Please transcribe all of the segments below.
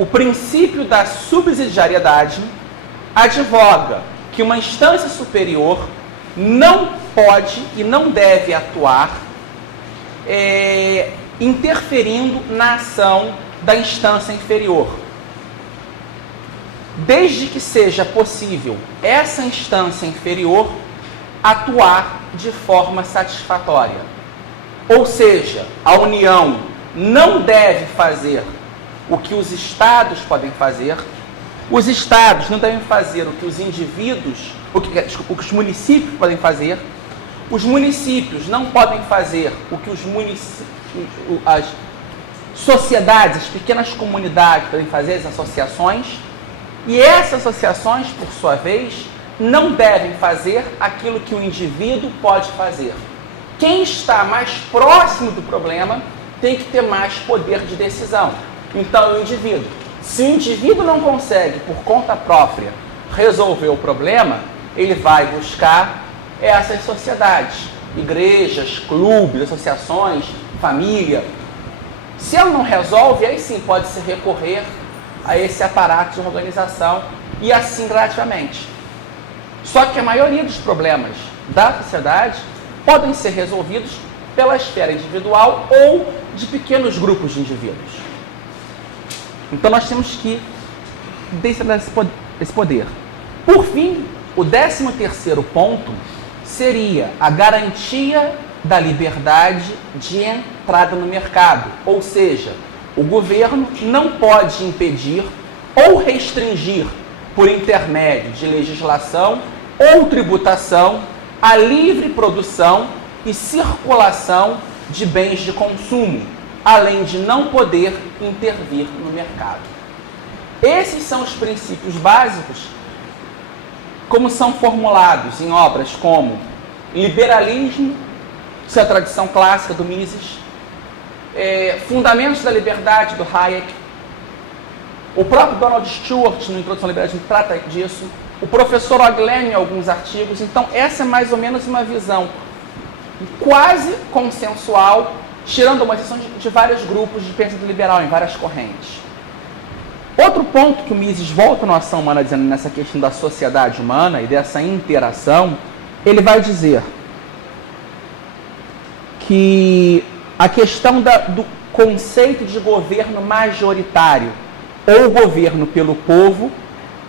o princípio da subsidiariedade advoga que uma instância superior não pode e não deve atuar interferindo na ação da instância inferior, desde que seja possível essa instância inferior atuar de forma satisfatória. Ou seja, a União não deve fazer o que os Estados podem fazer, os Estados não devem fazer o que os indivíduos, o que os municípios podem fazer, os municípios não podem fazer o que as sociedades, as pequenas comunidades podem fazer, as associações, e essas associações, por sua vez, não devem fazer aquilo que o indivíduo pode fazer. Quem está mais próximo do problema tem que ter mais poder de decisão. Então, o indivíduo. Se o indivíduo não consegue, por conta própria, resolver o problema, ele vai buscar essas sociedades, igrejas, clubes, associações, família. Se ele não resolve, aí sim pode-se recorrer a esse aparato de organização e assim gradativamente. Só que a maioria dos problemas da sociedade podem ser resolvidos pela esfera individual ou de pequenos grupos de indivíduos. Então nós temos que decidir esse poder. Por fim, o 13º ponto seria a garantia da liberdade de entrada no mercado. Ou seja, o governo não pode impedir ou restringir, por intermédio de legislação ou tributação, a livre produção e circulação de bens de consumo, além de não poder intervir no mercado. Esses são os princípios básicos, como são formulados em obras como Liberalismo, sua tradição clássica do Mises, Fundamentos da Liberdade, do Hayek, o próprio Donald Stewart, no Introdução ao Liberalismo, trata disso, o professor Oglen em alguns artigos. Então, essa é mais ou menos uma visão quase consensual, tirando uma exceção de vários grupos de pensamento liberal, em várias correntes. Outro ponto que o Mises volta na Ação Humana, dizendo nessa questão da sociedade humana e dessa interação, ele vai dizer que a questão do conceito de governo majoritário ou governo pelo povo,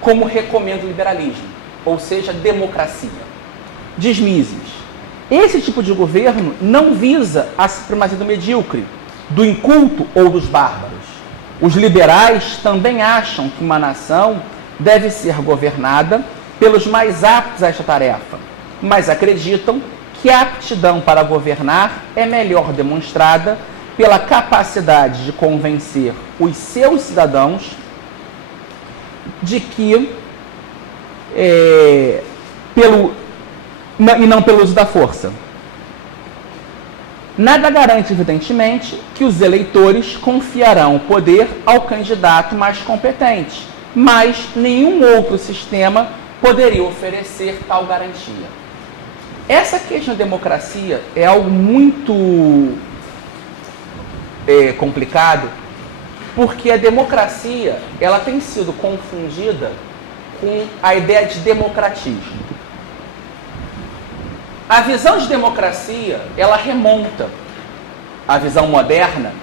como recomenda o liberalismo, ou seja, democracia. Diz Mises, esse tipo de governo não visa a supremacia do medíocre, do inculto ou dos bárbaros. Os liberais também acham que uma nação deve ser governada pelos mais aptos a esta tarefa, mas acreditam que a aptidão para governar é melhor demonstrada pela capacidade de convencer os seus cidadãos de que, e não pelo uso da força. Nada garante, evidentemente, que os eleitores confiarão o poder ao candidato mais competente, mas nenhum outro sistema poderia oferecer tal garantia. Essa questão da democracia é algo muito complicado, porque a democracia ela tem sido confundida com a ideia de democratismo. A visão de democracia, ela remonta à visão moderna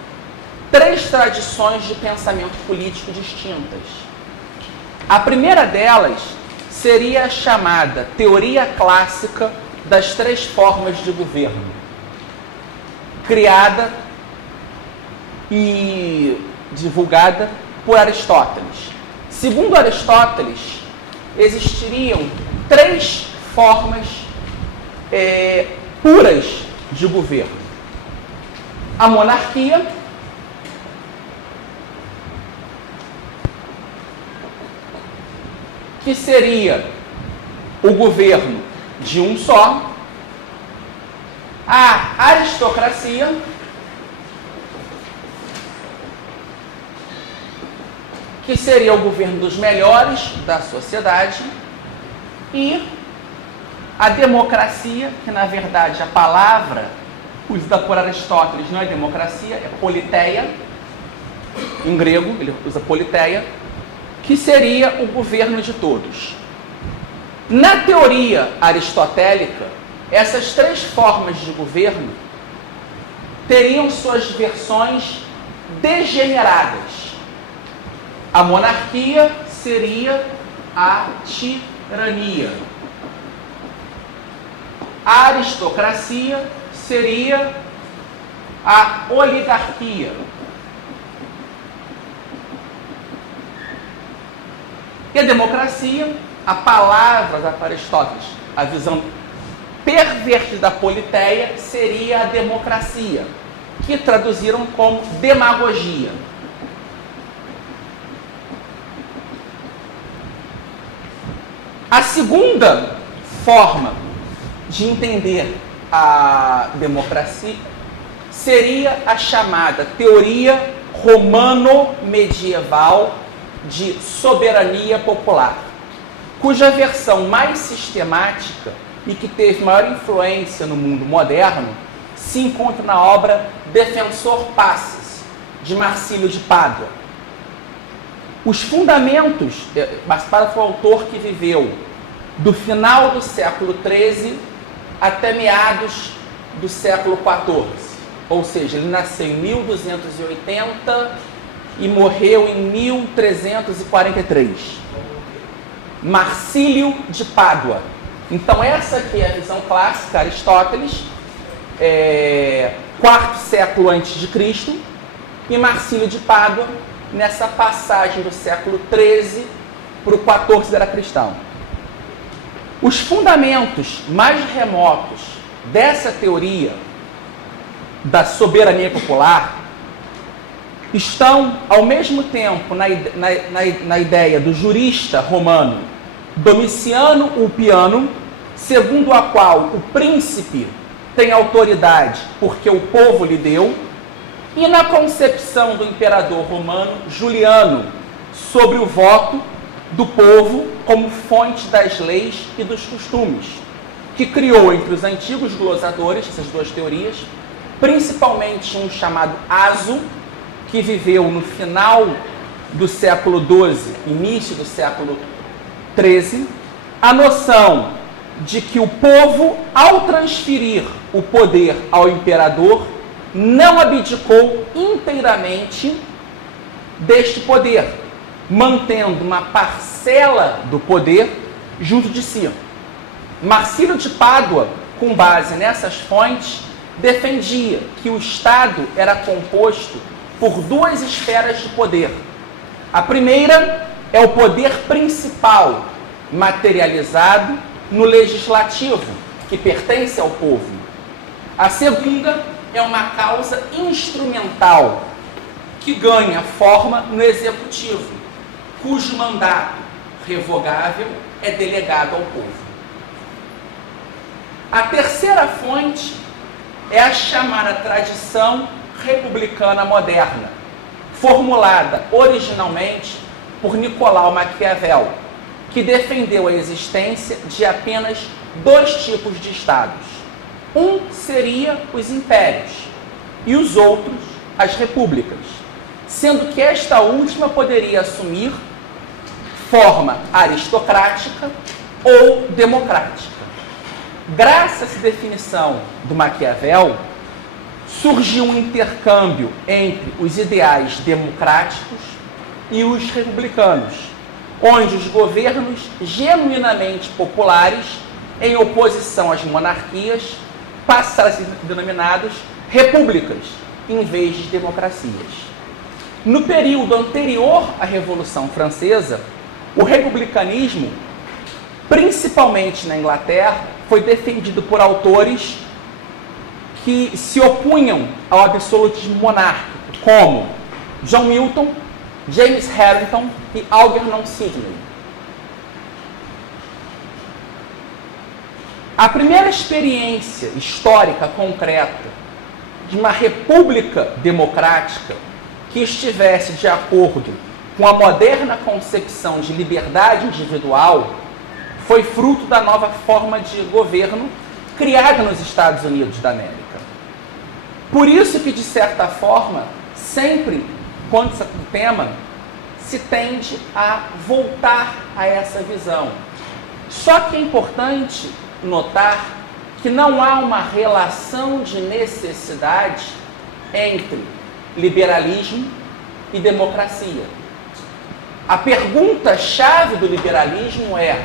3 tradições de pensamento político distintas. A primeira delas seria a chamada teoria clássica das 3 formas de governo, criada e divulgada por Aristóteles. Segundo Aristóteles, existiriam 3 formas puras de governo. A monarquia, que seria o governo de um só. A aristocracia, que seria o governo dos melhores da sociedade, e a democracia, que na verdade a palavra usada por Aristóteles não é democracia, é politeia, em grego, ele usa politeia, que seria o governo de todos. Na teoria aristotélica, essas três formas de governo teriam suas versões degeneradas. A monarquia seria a tirania. A aristocracia seria a oligarquia. E a democracia, a palavra da Aristóteles, a visão pervertida da politeia, seria a democracia, que traduziram como demagogia. A segunda forma de entender a democracia seria a chamada teoria romano-medieval de soberania popular, cuja versão mais sistemática e que teve maior influência no mundo moderno se encontra na obra Defensor Pacis, de Marcílio de Pádua. Os fundamentos, Marcílio Pádua foi o autor que viveu do final do século XIII até meados do século XIV, ou seja, ele nasceu em 1280 e morreu em 1343. Marcílio de Pádua. Então essa aqui é a visão clássica, Aristóteles, quarto século antes de Cristo, e Marcílio de Pádua, nessa passagem do século XIII para o XIV era cristão. Os fundamentos mais remotos dessa teoria da soberania popular estão, ao mesmo tempo, na ideia do jurista romano Domiciano Ulpiano, segundo a qual o príncipe tem autoridade porque o povo lhe deu, e na concepção do imperador romano Juliano sobre o voto do povo como fonte das leis e dos costumes, que criou entre os antigos glosadores, essas duas teorias, principalmente um chamado Aso, que viveu no final do século XII, início do século XIII, a noção de que o povo, ao transferir o poder ao imperador, não abdicou inteiramente deste poder, mantendo uma parcela do poder junto de si. Marcílio de Pádua, com base nessas fontes, defendia que o Estado era composto por duas esferas de poder. A primeira é o poder principal, materializado no legislativo, que pertence ao povo. A segunda é uma causa instrumental, que ganha forma no executivo, cujo mandato revogável é delegado ao povo. A terceira fonte é a chamada tradição republicana moderna, formulada originalmente por Nicolau Maquiavel, que defendeu a existência de apenas dois tipos de estados. Um seria os impérios e os outros as repúblicas, sendo que esta última poderia assumir forma aristocrática ou democrática. Graças a essa definição do Maquiavel, surgiu um intercâmbio entre os ideais democráticos e os republicanos, onde os governos genuinamente populares, em oposição às monarquias, passaram a ser denominados repúblicas, em vez de democracias. No período anterior à Revolução Francesa, o republicanismo, principalmente na Inglaterra, foi defendido por autores que se opunham ao absolutismo monárquico, como John Milton, James Harrington e Algernon Sidney. A primeira experiência histórica concreta de uma república democrática que estivesse de acordo com a moderna concepção de liberdade individual foi fruto da nova forma de governo criada nos Estados Unidos da América. Por isso que, de certa forma, sempre quando se trata do tema, se tende a voltar a essa visão. Só que é importante notar que não há uma relação de necessidade entre liberalismo e democracia. A pergunta-chave do liberalismo é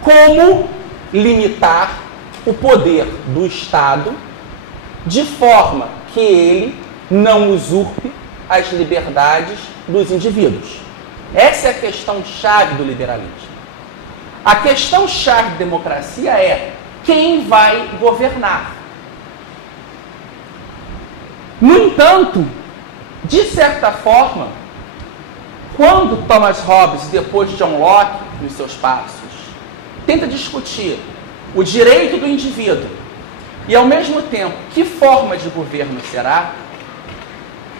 como limitar o poder do Estado de forma que ele não usurpe as liberdades dos indivíduos. Essa é a questão-chave do liberalismo. A questão-chave da democracia é quem vai governar. No entanto, de certa forma, quando Thomas Hobbes e depois John Locke, nos seus passos, tenta discutir o direito do indivíduo e, ao mesmo tempo, que forma de governo será,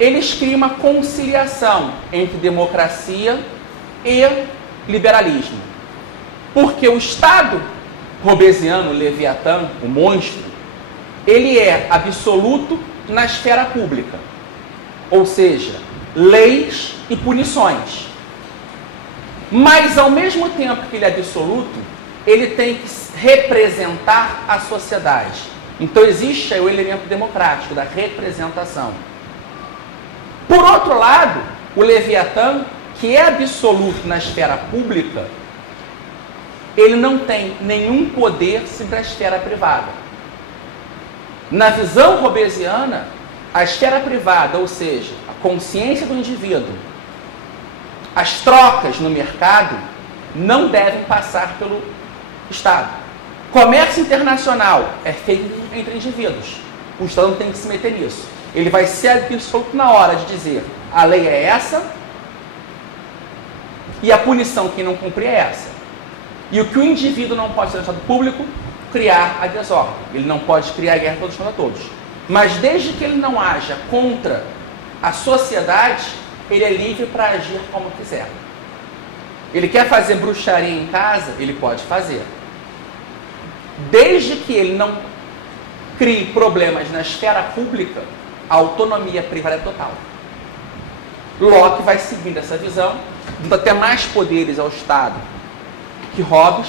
eles criam uma conciliação entre democracia e liberalismo. Porque o Estado hobbesiano, o Leviatã, o monstro, ele é absoluto na esfera pública. Ou seja, leis e punições. Mas, ao mesmo tempo que ele é absoluto, ele tem que representar a sociedade. Então, existe aí o elemento democrático, da representação. Por outro lado, o Leviatã, que é absoluto na esfera pública, ele não tem nenhum poder sobre a esfera privada. Na visão hobbesiana, a esfera privada, ou seja, a consciência do indivíduo, as trocas no mercado, não devem passar pelo Estado. Comércio internacional é feito entre indivíduos. O Estado não tem que se meter nisso. Ele vai ser absoluto na hora de dizer a lei é essa e a punição quem não cumprir é essa. E o que o indivíduo não pode ser no Estado público, criar a desordem. Ele não pode criar guerra todos contra todos. Mas desde que ele não haja contra a sociedade, ele é livre para agir como quiser. Ele quer fazer bruxaria em casa, ele pode fazer. Desde que ele não crie problemas na esfera pública, a autonomia privada é total. Locke vai seguindo essa visão, dando até mais poderes ao Estado que Hobbes,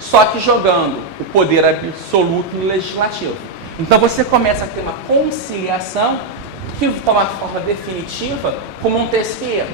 só que jogando o poder absoluto no legislativo. Então você começa a ter uma conciliação que toma forma definitiva com Montesquieu.